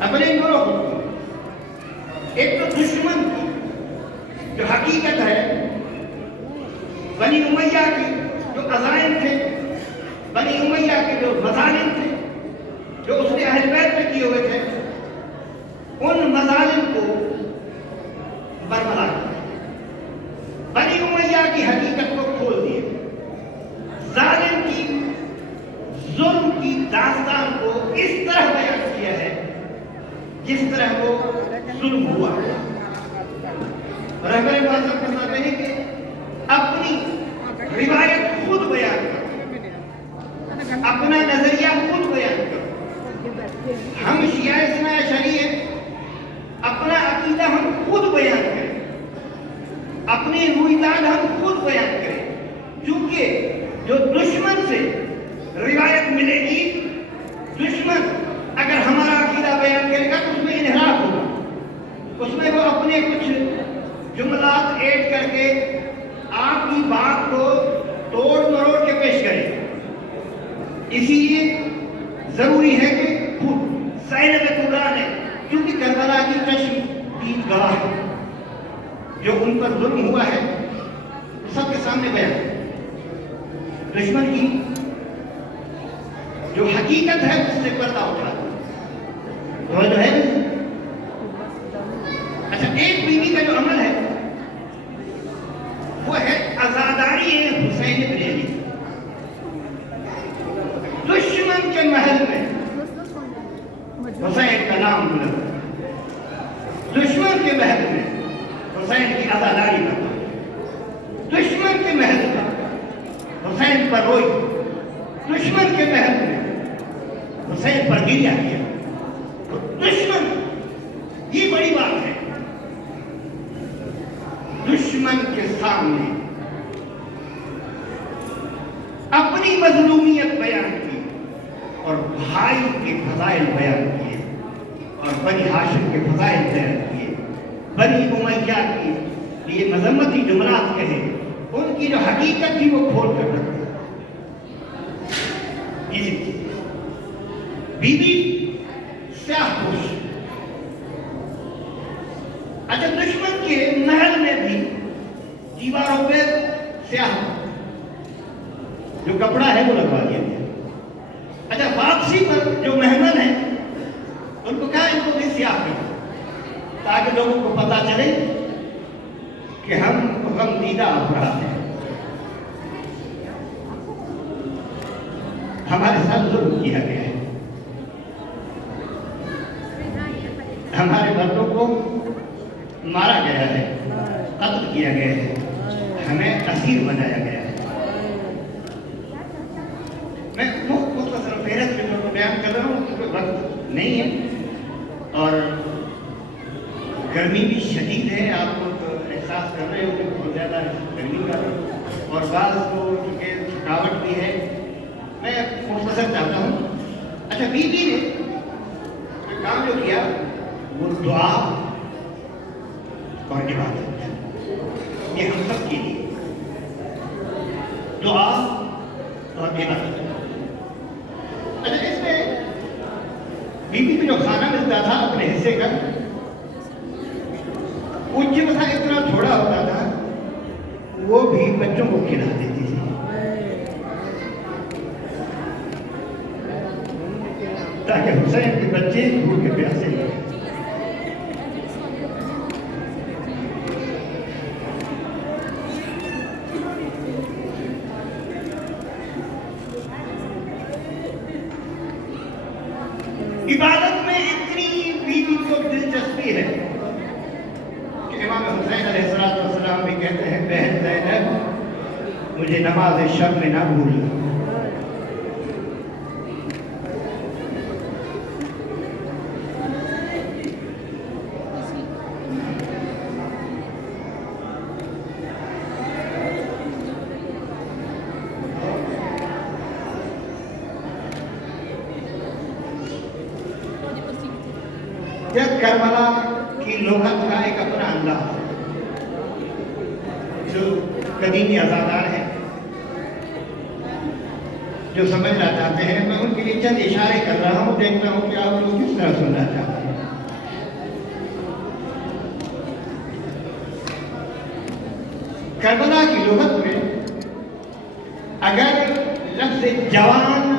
اپنے ان دونوں خطوں، ایک تو دشمن کی جو حقیقت ہے، بنی امیہ کی جو عزائم تھے، بنی امیہ کے جو مظالم تھے جو اس نے اہل بیت میں کیے ہوئے تھے، ان مظالم کو برملا کیا، بنی امیہ کی حقیقت کو کھول دیے، ظالم کی ظلم کی داستان کو اس طرح بیان کیا ہے جس طرح وہ ظلم ہوا۔ رہبر معظم فرماتے ہیں کہ اپنی روایت خود بیان کرو، اپنا نظریہ خود بیان کرو۔ ہم شیعہ اثنا عشری ہیں، اپنا عقیدہ ہم خود بیان کریں، اپنی رویداد ہم خود بیان کریں، کیونکہ جو دشمن سے روایت ملے گی، دشمن اگر ہمارا عقیدہ بیان کرے گا تو اس میں انحراف ہوگا، اس میں وہ اپنے کچھ جملات ایڈ کر کے آپ کی بات کو توڑ مروڑ کے پیش کرے۔ اسی لیے ضروری ہے کہ خود سینب کبریٰ نے، کیونکہ کربلا کی تشریح گواہ ہے، جو ان پر ظلم ہوا ہے سب کے سامنے بیان، دشمن کی جو حقیقت ہے اس سے پردہ اٹھا جو ہے۔ اچھا، ایک بیوی کا جو عمل ہے وہ ہے عزاداری حسین بن علی۔ دشمن کے محل میں حسین کا نام بلند، دشمن کے محل میں حسین کی عزاداری کرتا، دشمن کے محل میں حسین پر روئی، دشمن کے محل میں حسین پر گریا کیا۔ دشمن، یہ بڑی بات ہے، دشمن کے سامنے اپنی مظلومیت بیان کی اور بھائی کے فضائل بیان کیے اور بنی ہاشم کے فضائل بیان کیے، بنی امیہ کی یہ مذمتی جملات کہے، ان کی جو حقیقت تھی وہ کھول کر رکھتے۔ بی بی سیاہ پوش، اچھا دشمن کے محل میں بھی دیواروں پہ سیاہ جو کپڑا ہے وہ لگوا دیا گیا۔ اچھا واپسی پر جو مہمان ہیں ان کو کہا ان کو بھی سیاہ کرو تاکہ لوگوں کو پتا چلے کہ ہم غمدیدہ افراد ہیں، ہمارے ساتھ ظلم کیا گیا ہے، ہمارے مردوں کو مارا گیا ہے، قتل کیا گیا ہے، ہمیں اسیر بنایا گیا ہے۔ میں مختصر فہرست میں کو بیان کر رہا ہوں کیونکہ وقت نہیں ہے اور گرمی بھی شدید ہے، آپ لوگ احساس کر رہے ہو کہ بہت زیادہ گرمی کا اور بعض کو چونکہ تھکاوٹ بھی ہے، میں مختصر چاہتا ہوں۔ اچھا بی بی نے کام جو کیا وہ دعا اور عبادت، یہ ہم سب کے لیے دعا اور عبادت۔ اچھا اس میں بی بی کو جو کھانا ملتا تھا اپنے حصے کا، ان کے مسا اتنا تھوڑا ہوتا تھا وہ بھی بچوں کو کھلا دیتی تھی تاکہ حسین کے بچے بھوکے پیاسے رہیں۔ عبادت میں اتنی بیوی کو دلچسپی ہے کہ امام حسین علیہ السلام بھی کہتے ہیں بہن زینب مجھے نماز شب میں نہ بھولنا۔ کربلا کی لغت کا ایک اپنا انداز جو قدیمی ازادار ہے، جو سمجھنا چاہتے ہیں میں ان کے لیے چند اشارے کر رہا ہوں، دیکھتا ہوں کہ آپ لوگ کس طرح سننا چاہتے ہیں۔ کربلا کی لغت میں اگر لفظ جوان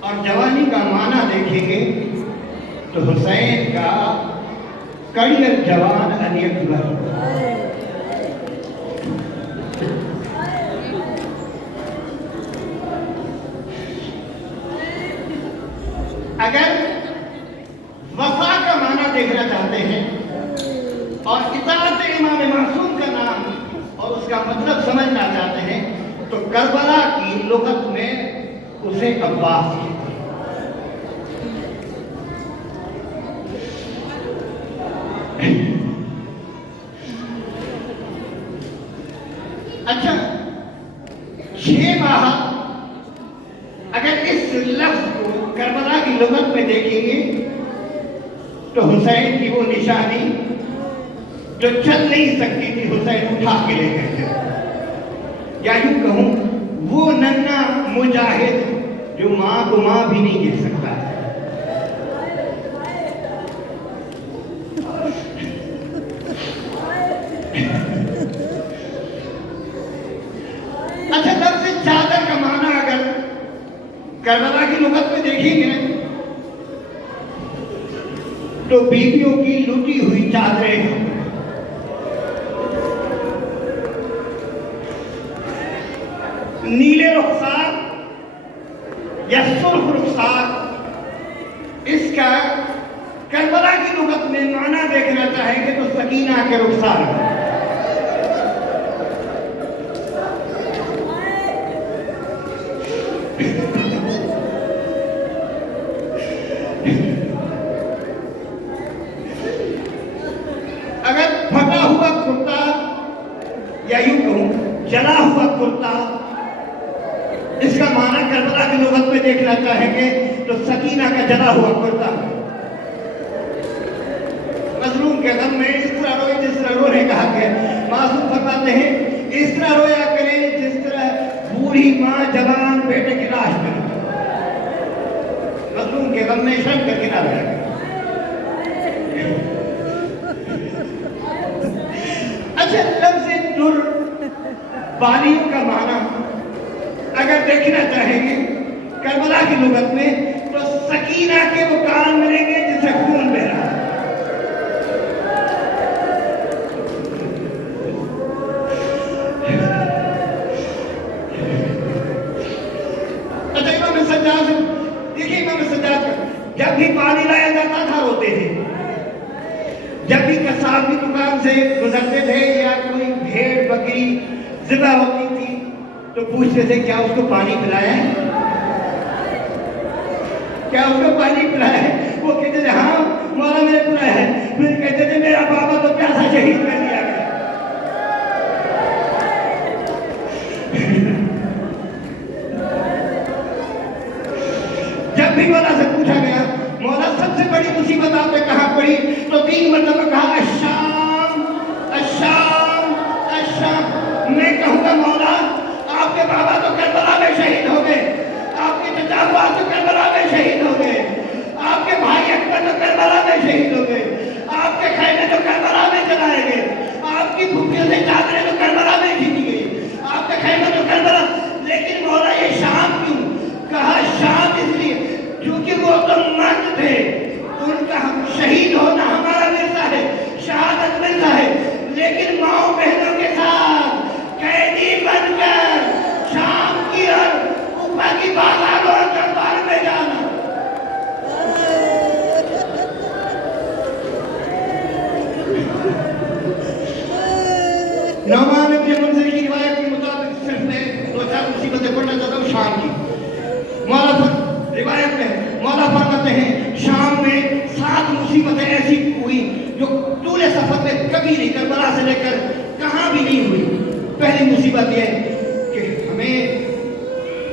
اور جوانی کا معنی دیکھیں گے تو حسین کا کڑیر جوان علی اکبر، اگر وفا کا معنی دیکھنا چاہتے ہیں اور اطاعت امام معصوم کا نام اور اس کا مطلب سمجھنا چاہتے ہیں تو کربلا کی لغت میں اسے عباس کہتے ہیں۔ اچھا 6 ماہ اگر اس لفظ کو کربلا کی لغت میں دیکھیں گے تو حسین کی وہ نشانی جو چل نہیں سکتی تھی حسین اٹھا کے لے گئے تھے، یا یوں کہوں وہ ننھا مجاہد جو ماں کو ماں بھی نہیں کہہ سکتا ہے۔ اچھا لفظ چادر کا معنی اگر کربلا کی لغت میں دیکھیں گے تو بیویوں کی لٹی ہوئی چادریں، نیلے رخسار یا سرخ رخسار، اس کا کربلا کی لغت میں معنی دیکھنا چاہیں گے تو سکینہ کے رخسار ہے۔ اگر پھٹا ہوا کرتا یا یوں کہوں جلا ہوا کرتا، اس کا معنی کربلا کی لغت میں دیکھنا چاہیں گے تو سکینہ کا جلا ہوا کرتا، مظلوم کے غم میں اس طرح روئے جس طرح رونے کہا کہ معصوم فرماتے ہیں اس طرح رویا کریں جس طرح بوڑھی ماں جوان بیٹے کی لاش میں، مظلوم کے غم میں شرم کر کے نہ رویا کریں۔ اچھا لفظ در بالیوں کا معنی اگر دیکھنا چاہیں گے کربلا کی لغت میں تو سکینہ کے وہ کان ملیں گے جسے خون بہ رہا ہے۔ اچھا امام سجاد دیکھیے، امام سجاد جب بھی پانی لایا جاتا تھا روتے تھے، جب بھی قصاب کی دکان سے گزرتے تھے یا کوئی بھیڑ بکری ذبح ہوتی تھی تو پوچھتے تھے کیا اس کو پانی پلایا ہے، کیا اس کو پانی پلایا ہے؟ وہ کہتے تھے ہاں مولا میں نے پلایا ہے۔ پھر کہتے تھے میرا بابا تو پیاسا شہید کر دیا گیا۔ جب بھی مولا سے پوچھا گیا مولا سب سے بڑی مصیبت آپ نے کہاں پڑی تو 3 مرتبہ کہا الشام الشام الشام۔ میں کہوں گا مولا آپ کے بابا تو کربلا میں شہید ہو گئے، آپ کے چچا عباس تو کربلا میں شہید ہو گئے، آپ کے بھائی اکبر تو کربلا میں شہید ہو گئے، آپ کے خیمے تو کربلا میں جلائے گئے، آپ کی پھپھیوں سے چادریں تو کربلا میں کھینچی گئی، آپ کے خیمے تو کربلا، لیکن مولا یہ شام کیوں؟ کہا شام اس لیے کیونکہ وہ تو مرد تھے، ان کا شہید ہونا ہمارا ورثہ ہے، شہادت ملتا ہے، لیکن ماؤں بہنوں کے ساتھ قیدی بن کر شام کی اور اوپر کی بازاروں اور دربار میں جانا۔ نعمان بن منذر کی روایت کے مطابق صرف میں 2-4 مصیبتیں پڑھنا چاہتا ہوں شام کی۔ روایت میں مولا فرماتے ہیں شام میں 7 مصیبتیں ایسی ہوئی جو طول سفر میں کبھی نہیں، کربلا سے لے کر کہاں بھی نہیں ہوئی۔ پہلی مصیبت یہ کہ ہمیں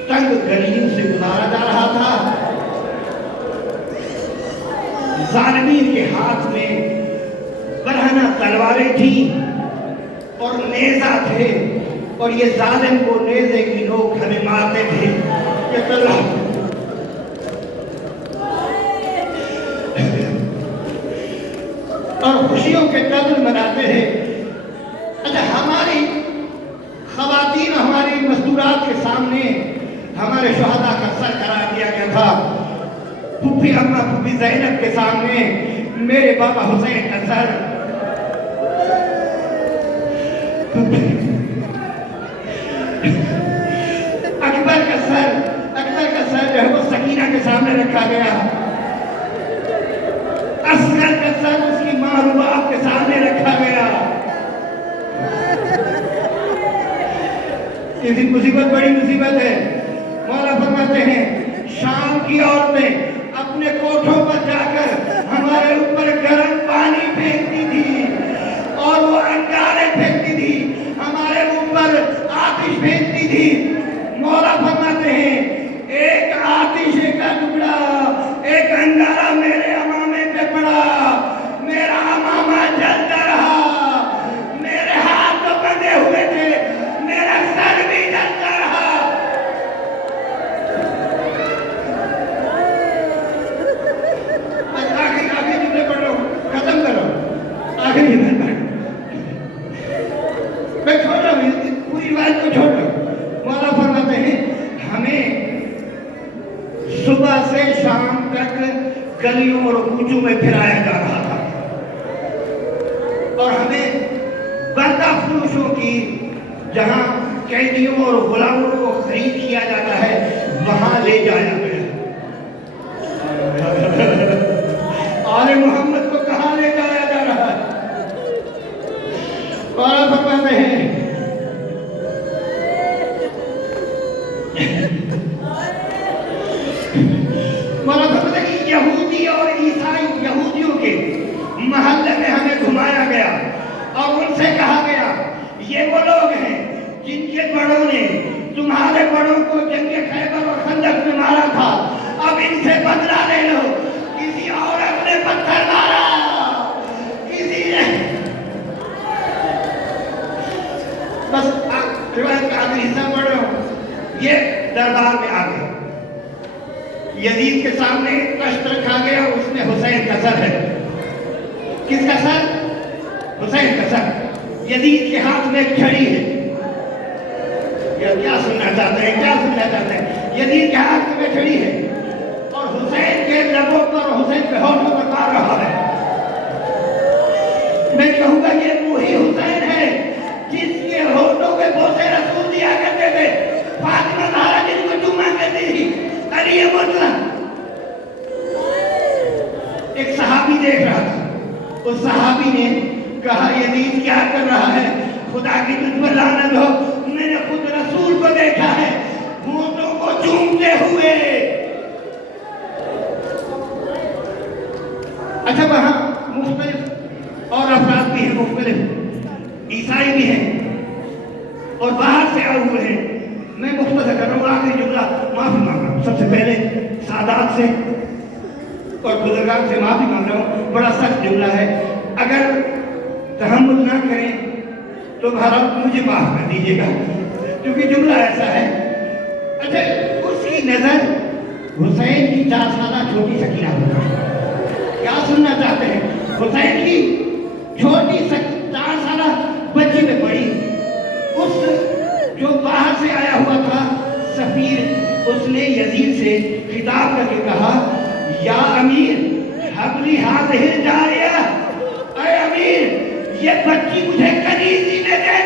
تنگ گلیوں سے گزارا جا رہا تھا، ظالمین کے ہاتھ میں برہنہ تلواریں تھیں اور نیزہ تھے، اور یہ ظالم کو نیزے کی نوک ہمیں مارتے تھے۔ یہ طلحہ اور خوشیوں کے قدر مناتے ہیں. اچھا ہماری خواتین ہماری مستورات کے سامنے ہمارے شہداء کا سر قرار دیا گیا تھا. پھوپھی اماں پھوپھی زینب کے سامنے میرے بابا حسین کا سر, اکبر کا سر جو ہے وہ سکینہ کے سامنے رکھا گیا. اصغر کا سر اس کی ماں رباب کے سامنے رکھا گیا. یہ مصیبت بڑی مصیبت ہے. مولا فرماتے ہیں شام کی عورتیں اپنے کوٹھوں پر جا کر ہمارے اوپر گرم پانی پھینکتی تھی اور وہ انگارے پھینکتی تھی, ہمارے اوپر آتش پھینکتی تھی. مولا فرماتے ہیں ایک آتش کا ٹکڑا, ایک انگارہ میرے امامے پہ پڑا, میرا امامہ جلتا رہا, میرے ہاتھ تو بندھے ہوئے تھے, میرا سر بھی جلتا رہا. آخری جملے پڑھ رہا ہوں, ختم کرو. آخری جملے پڑھ میں چھوڑ رہا ہوں, پوری بات کو چھوڑ رہا ہوں. مولا فرماتے ہیں ہمیں صبح سے شام تک گلیوں اور کوچوں میں پھرایا جا رہا تھا اور ہمیں بردہ فروشوں کی جہاں قیدیوں اور غلاموں کو خرید کیا جاتا ہے وہاں لے جایا گیا. آل محمد کو کہاں لے جایا جا رہا ہے؟ مولا فرماتے ہیں مولا فرماتے ہیں کہ یہودی اور عیسائی, یہودیوں کے محلے میں ہمیں گھمایا گیا اور ان سے کہا گیا یہ وہ لوگ ہیں جن کے بڑوں نے تمہارے بڑوں کو جنگ خیبر اور خندق میں مارا تھا, اب ان سے بدلہ لے لو. کسی عورت نے پتھر مارا, کسی نے بس روایت کا آخری حصہ پڑھ رہا ہوں. یہ دربار میں آ گئے, یزید کے سامنے کشت رکھا گیا, اس میں حسین کا سر ہے. کس کا سر؟ حسین کا سر. یزید کے ہاتھ میں ایک چھڑی ہے. کیا سننا چاہتے ہیں, کیا سننا چاہتے ہیں؟ یزید کے ہاتھ میں چھڑی ہے اور حسین کے لبوں پر, حسین کے ہونٹوں پر مار رہا ہے. میں کہوں گا یہ وہی حسین ہے جس کے ہونٹوں پہ بوسے رسول دیا کرتے تھے. فاطمہ زہرا جن کو چوما کرتی تھی, علی مطلق. ایک صحابی دیکھ رہا تھا, اس صحابی نے کہا یزید کیا کر رہا ہے, خدا کی تجھ پر لعنت ہو, میں نے خود رسول کو دیکھا ہے ہونٹوں کو چومتے ہوئے. اچھا وہاں مختلف اور افراد بھی ہیں, مختلف عیسائی بھی ہیں اور باہر سے آئے ہوئے ہیں. میں مختصر کر رہا ہوں, آخری جملہ معافی مانگ رہا ہوں سب سے پہلے سادات سے اور بزرگان سے معافی مانگ رہا ہوں. بڑا سخت جملہ ہے, اگر تحمل نہ کریں تو بہرحال مجھے معاف کر دیجیے گا کیونکہ جملہ ایسا ہے. اچھا اس کی نظر حسین کی 4 سالہ چھوٹی سکینہ ہوگا. کیا سننا چاہتے ہیں؟ حسین کی چھوٹی 4 سالہ بچی میں پڑی. اس جو باہر سے آیا ہوا تھا سفیر, اس نے یزید سے خطاب کر کے کہا یا امیر حبلی ہاذہ الجاریہ, اے امیر یہ بچی مجھے کنیزی میں دے